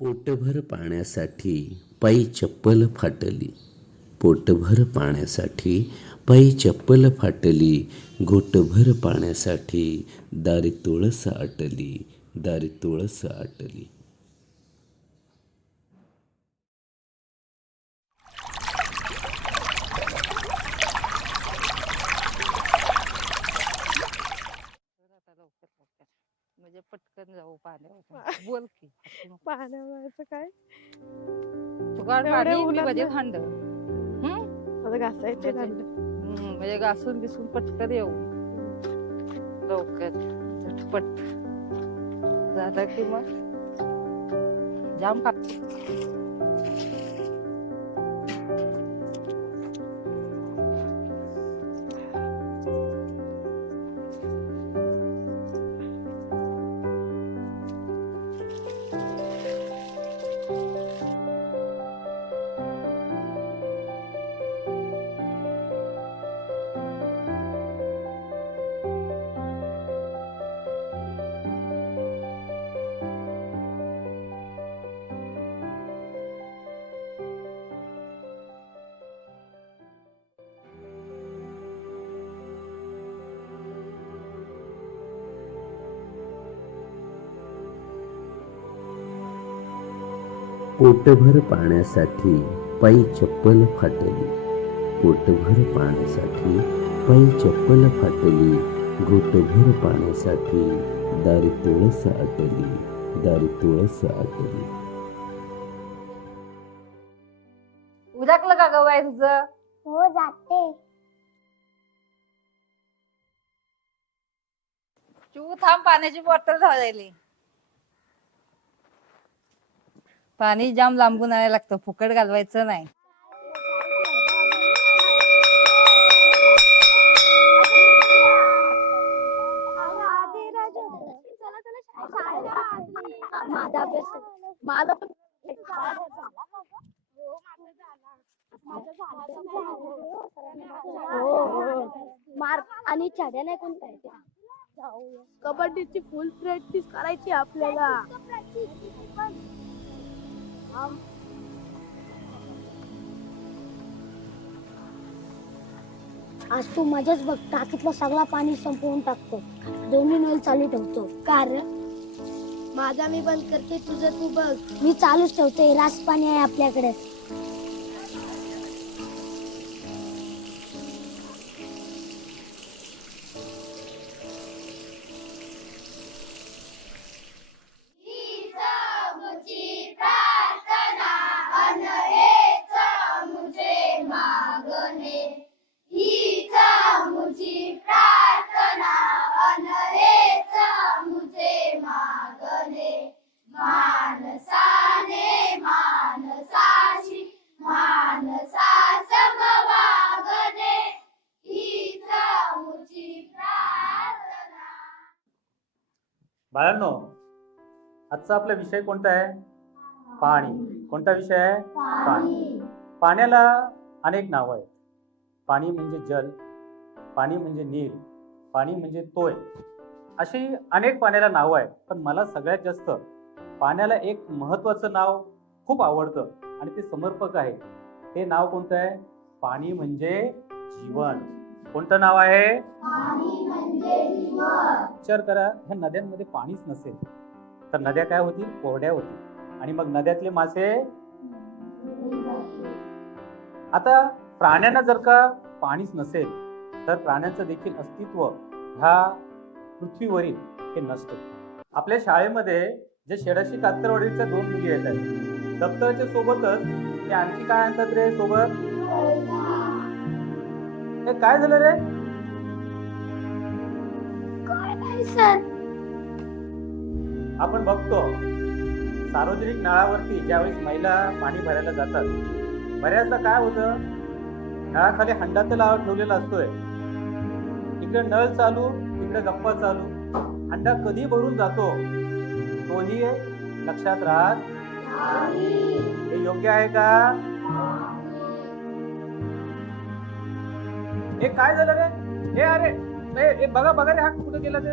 पोटभर पाण्यासाठी पायी चप्पल फाटली. पोटभर पाण्यासाठी पायी चप्पल फाटली. घोटभर पाण्यासाठी दारी तुळस आटली. दारी तुळस आटली कर आता लवकर लवकर म्हणजे जाऊ पाण्यावर बोल की काय? फुगाड एवढ्या पाणी मी उन्हात म्हणजे ना- थंड हम्म? आता घासायचे म्हणजे- भांडे. हम्म, म्हणजे घासून बिसून पटकन येऊ. लवकर. झटपट झालं की मग? जाम का पोटभर पाण्यासाठी पायी चप्पल फाटली. पोटभर पाण्यासाठी पायी चप्पल फाटली. घोटभर पाण्यासाठी दारी तुळस आटली. दारी तुळस आटली. उदाकलं का गं बाई तुझं? हो जाते. तू थांब पाण्याची बॉटल राहिली पाणी जाम लांबून आणायला लागतं. फुकट घालवायचं नाही. माझा अभ्यास माझा पण मार्क आणि छड्या नाही कोण पाहिजे कबड्डीची फुल प्रॅक्टिस करायची आपल्याला. आज तू मजाच बघ टाकीतलं सगळं पाणी संपवून टाकतो. दोन्ही नळ चालू ठेवतो. कारण माझा मी बंद करते तुझं तू बघ. मी चालूच ठेवते रास पाणी आहे आपल्याकडे. बाळांनो आजचा आपला विषय कोणता आहे? पाणी. कोणता विषय आहे? पाणी. पाण्याला अनेक नावं आहेत. पाणी म्हणजे जल पाणी म्हणजे नीर पाणी म्हणजे तोय. अशी अनेक पाण्याला नावं आहेत. पण मला सगळ्यात जास्त पाण्याला एक महत्वाचं नाव खूप आवडतं आणि ते समर्पक आहे. ते नाव कोणतं आहे? पाणी म्हणजे जीवन. कोणतं नाव आहे? म्हणजे विचार करा ह्या नद्यांमध्ये पाणीच नसेल. तर नद्या काय होतील? कोरड्या होतील. आणि मग नद्यातले मासे? आता प्राण्यांना जर का पाणीच नसेल तर प्राण्यांचं देखील अस्तित्व ह्या पृथ्वीवरील हे नसतं. आपल्या शाळेमध्ये जे शेडाशी कात्रवाडीच्या दोन मुली येत आहेत दप्तराच्या सोबतच ते आणखी काय आणतात रे सोबत? हे काय झालं रे? सर आपण बघतो सार्वजनिक नळावरती ज्यावेळेस महिला पाणी भरायला जातात बऱ्याचदा काय होतं? नळाखाली हंडा तर लाव ठेवलेला असतोय. इकडे नळ चालू इकडे गप्पा चालू. हंडा कधी भरून जातो? तोही लक्षात राहत हे योग्य आहे का? हे काय झालं रे? हे अरे ए, ए, बघा बघा रे हा कुठं गेला ते.